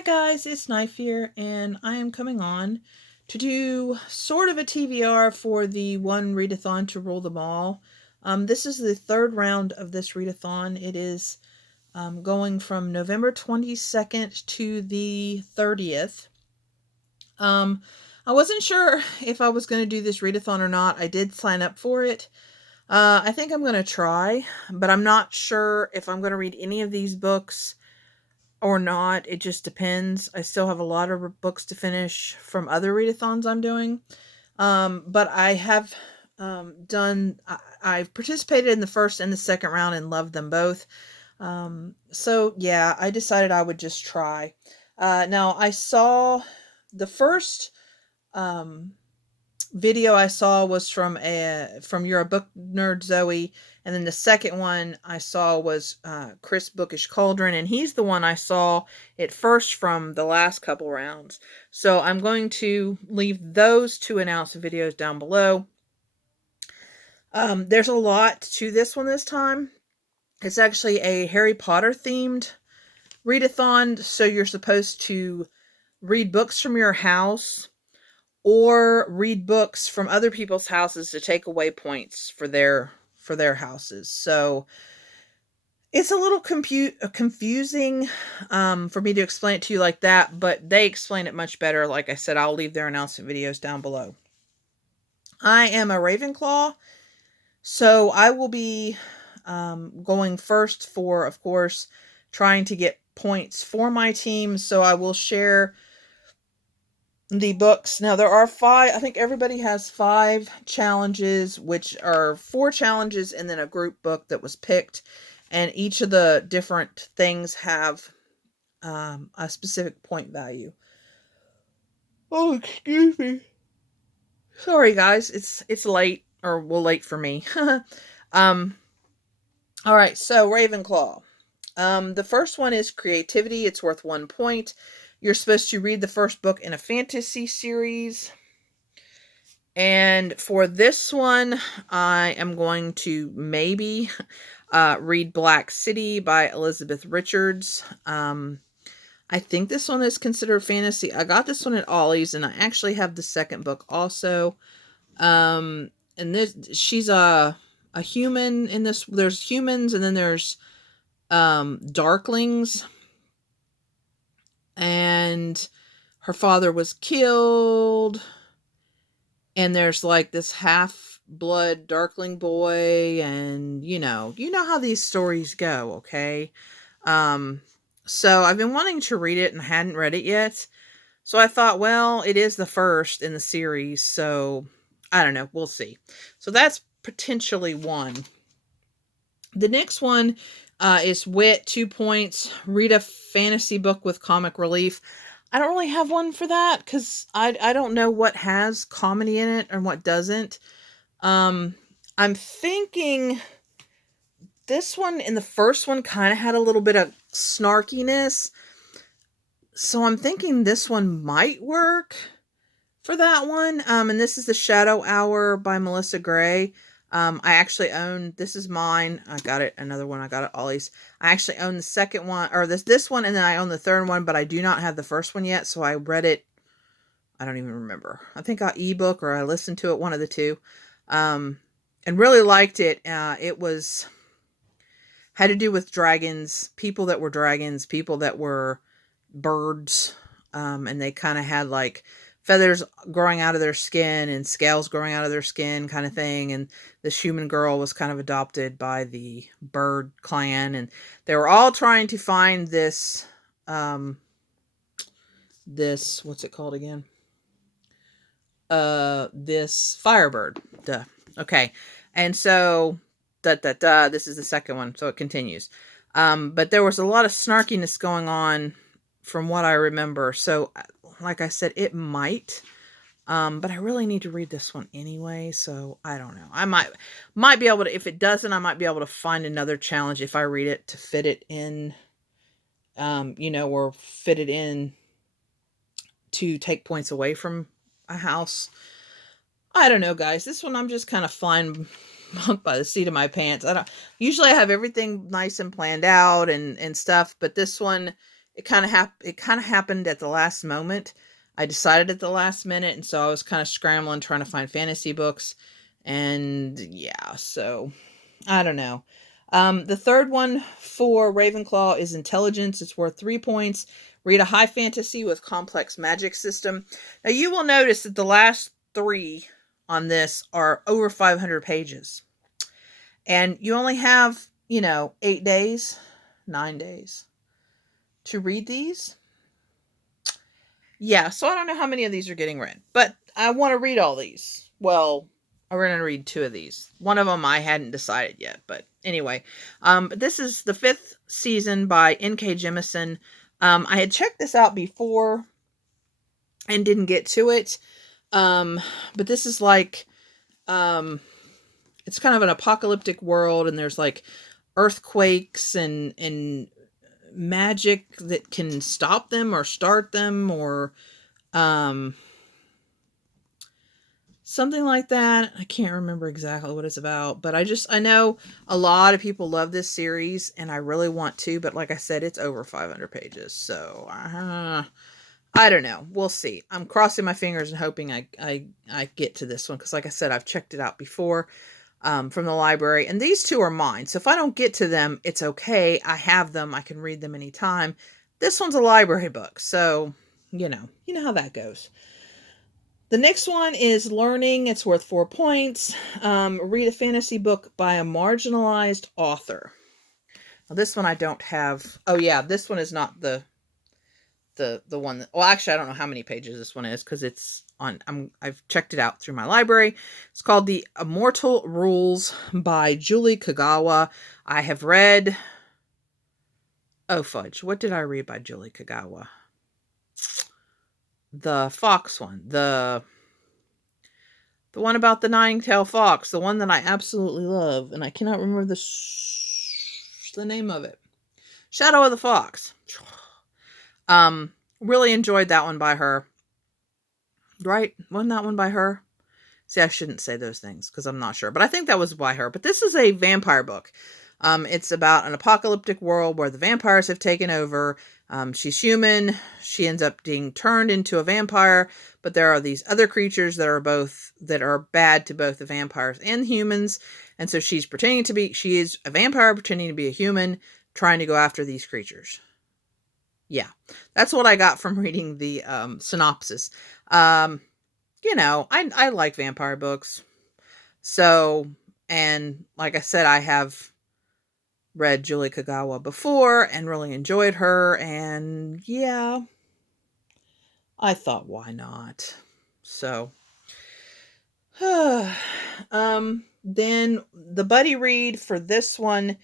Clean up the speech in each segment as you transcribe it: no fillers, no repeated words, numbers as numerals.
Hi guys, it's Knife here, and I am coming on to do sort of a TBR for the one readathon to rule them all. This is the third round of this readathon. It is going from November 22nd to the 30th. I wasn't sure if I was going to do this readathon or not. I did sign up for it. I think I'm going to try, but I'm not sure if I'm going to read any of these books or not. It just depends. I still have a lot of books to finish from other readathons I'm doing. But I have I've participated in the first and the second round and loved them both. So yeah, I decided I would just try. Now I saw the first video I saw was from Yerabooknerdzoe, and then the second one I saw was Bookish Cauldron, and he's the one I saw at first from the last couple rounds. So I'm going to leave those two announced videos down below. There's a lot to this one this time. It's actually a Harry Potter themed readathon, so you're supposed to read books from your house or read books from other people's houses to take away points for their houses. So it's a little confusing for me to explain it to you like that, but they explain it much better. Like I said, I'll leave their announcement videos down below. I am a Ravenclaw, so I will be going first for, of course, trying to get points for my team. So I will share the books. Now there are 5, I think everybody has 5 challenges, which are 4 challenges and then a group book that was picked, and each of the different things have a specific point value. Oh, excuse me. Sorry guys, it's late, or well, late for me. All right, so Ravenclaw. The first one is creativity. It's worth 1 point. You're supposed to read the first book in a fantasy series. And for this one, I am going to maybe read Black City by Elizabeth Richards. I think this one is considered fantasy. I got this one at Ollie's, and I actually have the second book also. And she's a human in this. There's humans, and then there's darklings. And her father was killed, and there's like this half-blood darkling boy, and you know how these stories go, okay? So I've been wanting to read it and hadn't read it yet. So I thought, well, it is the first in the series, so I don't know, we'll see. So that's potentially one. The next one is Wit, 2 points. Read a fantasy book with comic relief. I don't really have one for that because I don't know what has comedy in it and what doesn't. I'm thinking this one and the first one kind of had a little bit of snarkiness. So I'm thinking this one might work for that one. And this is The Shadow Hour by Melissa Gray. I actually own, this is mine. I got it, another one I got at Ollie's. I actually own the second one, or this one, and then I own the third one, but I do not have the first one yet, so I read it, I don't even remember. I think I ebook or I listened to it, one of the two, and really liked it. It had to do with dragons, people that were birds, and they kind of had like feathers growing out of their skin and scales growing out of their skin kind of thing, and this human girl was kind of adopted by the bird clan, and they were all trying to find this what's it called again, this firebird. Duh. Okay. And so this is the second one, so it continues. But there was a lot of snarkiness going on from what I remember, so like I said, it might, but I really need to read this one anyway, so I don't know. I might be able to, if it doesn't, I might be able to find another challenge if I read it to fit it in, or fit it in to take points away from a house. I don't know, guys. This one I'm just kind of flying by the seat of my pants. Usually I have everything nice and planned out and stuff, but this one it kind of happened at the last moment. I decided at the last minute, and so I was kind of scrambling trying to find fantasy books. And yeah, so I don't know. The third one for Ravenclaw is Intelligence. It's worth 3 points. Read a high fantasy with complex magic system. Now you will notice that the last 3 on this are over 500 pages. And you only have, 8 days, 9 days to read these. Yeah, so I don't know how many of these are getting read, but I want to read all these. Well, I'm going to read 2 of these. One of them I hadn't decided yet, but anyway. This is the 5th season by N.K. Jemisin. I had checked this out before and didn't get to it. But this is like, it's kind of an apocalyptic world, and there's like earthquakes and magic that can stop them or start them, or something like that. I can't remember exactly what it's about, but I know a lot of people love this series, and I really want to, but like I said, it's over 500 pages, so I don't know. We'll see. I'm crossing my fingers and hoping I get to this one, because like I said, I've checked it out before from the library, and these 2 are mine, so if I don't get to them, it's okay. I have them. I can read them anytime. This one's a library book, so you know how that goes. The next one is Learning. It's worth 4 points. Read a fantasy book by a marginalized author. Now, this one I don't have. Oh yeah, this one is not the one that, well, actually I don't know how many pages this one is, because it's on, I've checked it out through my library. It's called The Immortal Rules by Julie Kagawa. I have read, oh fudge, what did I read by Julie Kagawa? The fox one, the one about the nine-tailed fox, the one that I absolutely love, and I cannot remember the name of it. Shadow of the Fox. Really enjoyed that one by her. Right? Wasn't that one by her? See, I shouldn't say those things because I'm not sure, but I think that was by her. But this is a vampire book. It's about an apocalyptic world where the vampires have taken over. She's human. She ends up being turned into a vampire, but there are these other creatures that are bad to both the vampires and the humans. And so she is a vampire pretending to be a human, trying to go after these creatures. Yeah, that's what I got from reading the synopsis. I like vampire books. So, and like I said, I have read Julie Kagawa before and really enjoyed her. And yeah, I thought, why not? So, then the buddy read for this one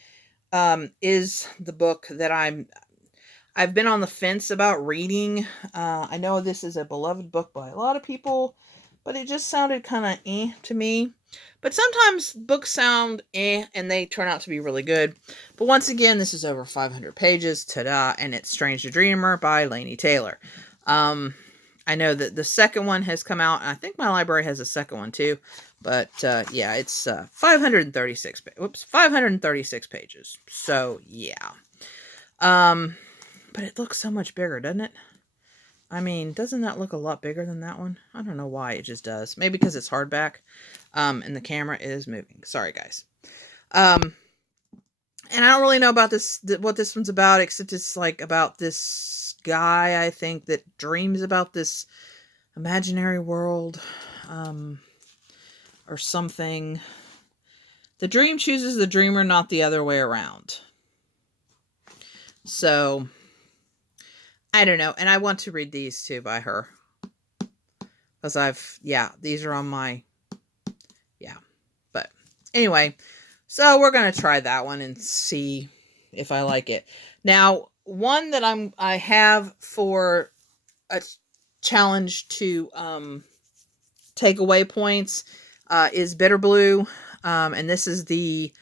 is the book that I've been on the fence about reading. I know this is a beloved book by a lot of people, but it just sounded kind of to me. But sometimes books sound and they turn out to be really good. But once again, this is over 500 pages, ta-da, and it's Strange the Dreamer by Laini Taylor. I know that the second one has come out, and I think my library has a second one too. But yeah, it's 536 pages. So yeah. But it looks so much bigger, doesn't it? I mean, doesn't that look a lot bigger than that one? I don't know why, it just does. Maybe because it's hardback, and the camera is moving. Sorry, guys. And I don't really know about what this one's about, except it's like about this guy, I think, that dreams about this imaginary world, or something. The dream chooses the dreamer, not the other way around. So, I don't know. And I want to read these too by her. Because these are on my, But anyway, so we're going to try that one and see if I like it. Now, one that I have for a challenge to take away points is Bitter Blue. And this is the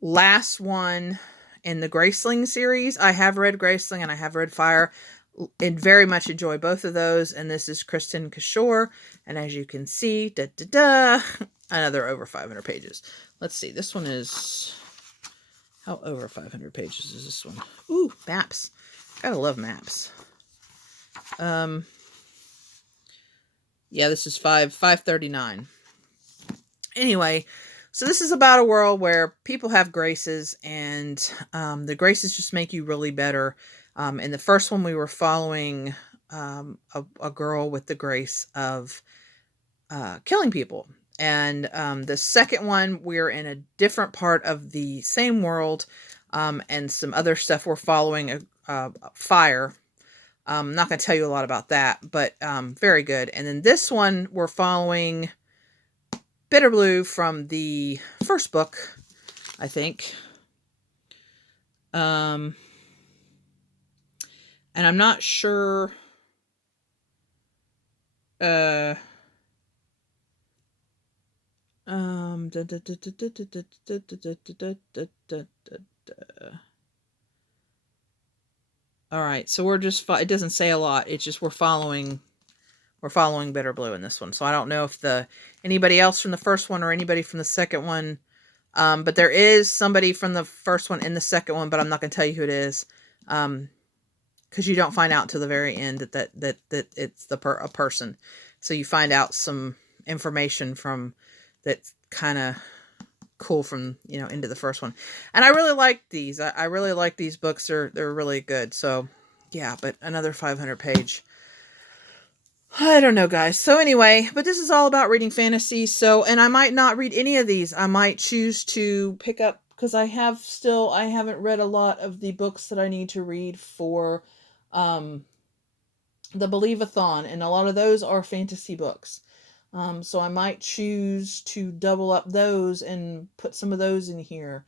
last one in the Graceling series. I have read Graceling and I have read Fire, and very much enjoy both of those. And this is Kristen Kishore, and as you can see, another over 500 pages. Let's see, this one is, how over 500 pages is this one? Ooh, maps. Gotta love maps. Yeah, this is 539. Anyway, so this is about a world where people have graces, and the graces just make you really better. In the first one, we were following a girl with the grace of killing people. And the second one, we're in a different part of the same world, and some other stuff. We're following a fire. I'm not going to tell you a lot about that, but very good. And then this one, we're following Bitterblue from the first book, I think. And I'm not sure. All right, so we're just it doesn't say a lot. It's just we're following Bitterblue in this one. So I don't know if anybody else from the first one or anybody from the second one. But there is somebody from the first one in the second one, but I'm not going to tell you who it is. Because you don't find out until the very end that it's a person. So you find out some information from that's kind of cool from into the first one. And I really like these. I really like these books. They're really good. So yeah, but another 500 page. I don't know, guys. So anyway, but this is all about reading fantasy. So, and I might not read any of these. I might choose to pick up, because I haven't read a lot of the books that I need to read for the Believeathon, and a lot of those are fantasy books. So I might choose to double up those and put some of those in here.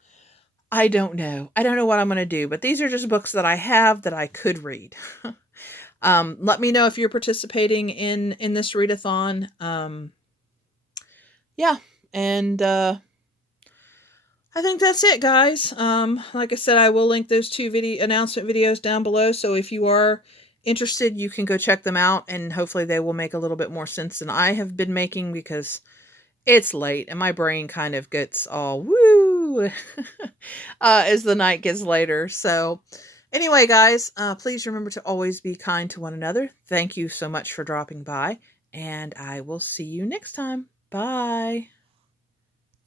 I don't know. I don't know what I'm going to do, but these are just books that I have that I could read. Let me know if you're participating in this readathon. Yeah, and I think that's it, guys. Like I said, I will link those two announcement videos down below, so if you are interested, you can go check them out, and hopefully they will make a little bit more sense than I have been making, because it's late and my brain kind of gets all woo as the night gets later. So anyway, guys, please remember to always be kind to one another. Thank you so much for dropping by, and I will see you next time. Bye.